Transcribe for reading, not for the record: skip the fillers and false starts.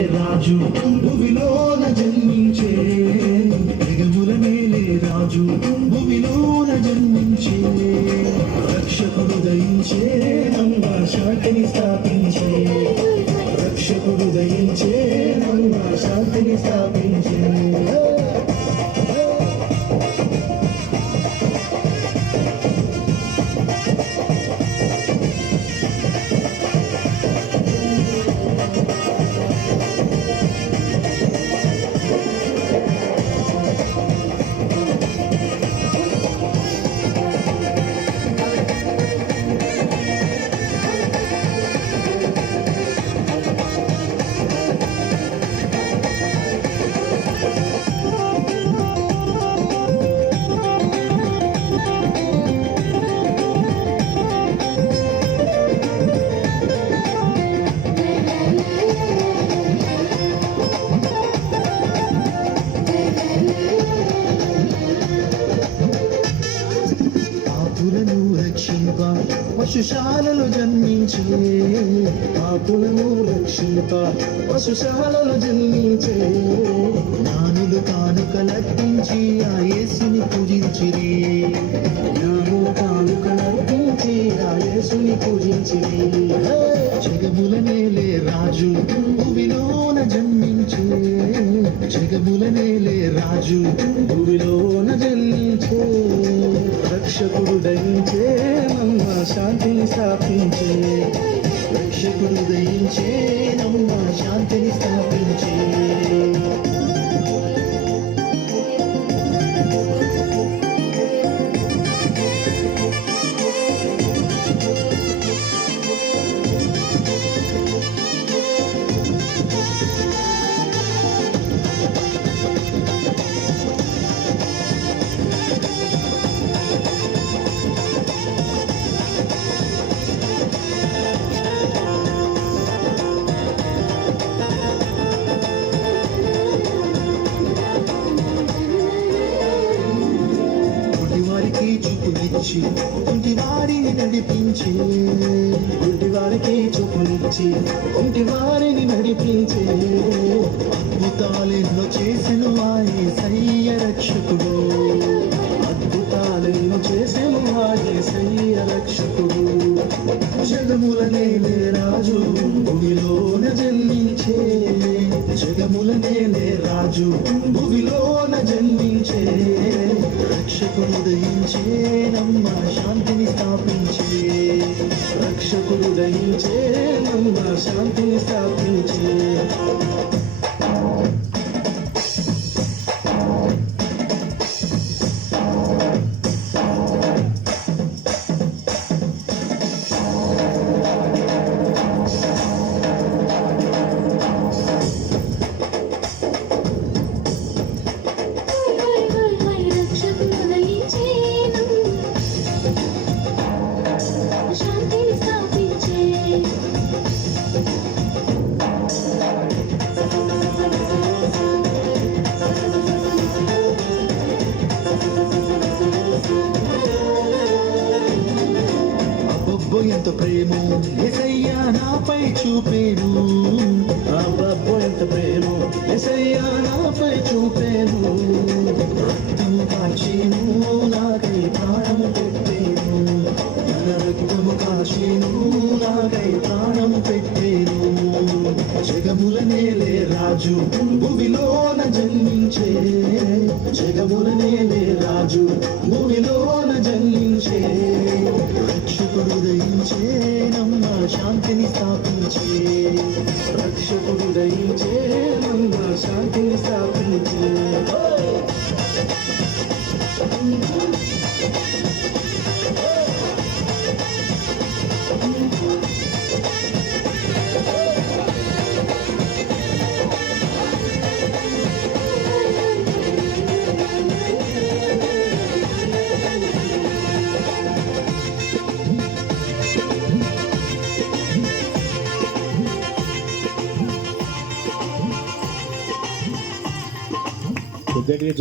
రాజు భువిలోన జన్మించే జగముల నేలే రాజు భువిలోన జన్మించే రక్షకుడు దయించే నమ్మ శాంతిని స్థాపించే రక్షకుడు దయించే నమ్మ శాంతిని స్థాపించే పశుశాలలో జన్మించే ఆకులను రక్షింప పశుశాలలో జన్మించే జ్ఞానులు కానుకలర్పించి ఆ యేసుని పూజించిరి జ్ఞానులు కానుకలర్పించి ఆ యేసుని పూజించిరి జగముల నేలే రాజు భూమిలోన జన్మించే జగముల నేలే రాజు భూమిలోన జన్మించే రక్షకుడు దయించే నమ్మ శాంతిని స్థాపించే రక్షకుడు దయించే నమ్మ శాంతిని స్థాపించే చూపునిచ్చి కుంటి వారిని నడిపించి కుంటి వారికి చూపునిచ్చి కుంటి వారిని నడిపించే అద్భుతాలెన్నో చేసెను ఆ యేసయ్య రక్షకుడు అద్భుతాలెన్నో చేసెను ఆ యేసయ్య రక్షకుడు జగముల నేలే రాజు భూమిలోన జన్మించే జగముల నేలే రాజు భూమిలోన జన్మించే రక్షకుడు దయించే నమ్మ శాంతిని స్థాపించే రక్షకుడు దయించే నమ్మ శాంతిని స్థాపించే ఎంత ప్రేమో యేసయ్యా నాపై చూపేను అబ్బబ్బో ఎంత ప్రేమో యేసయ్యా నాపై చూపేను రక్తము కాచేను నాకై ప్రాణము పెట్టేను రక్తము కాచేను నాకై ప్రాణము పెట్టేను జగముల నేలే రాజు భూమిలోన జన్మించే జగముల నేలే రాజు భూమిలోన జన్మించే రక్షకుడు దయించే నమ్మ శాంతిని స్థాపించే రక్షకుడు దయించే నమ్మ శాంతిని స్థాపించే That is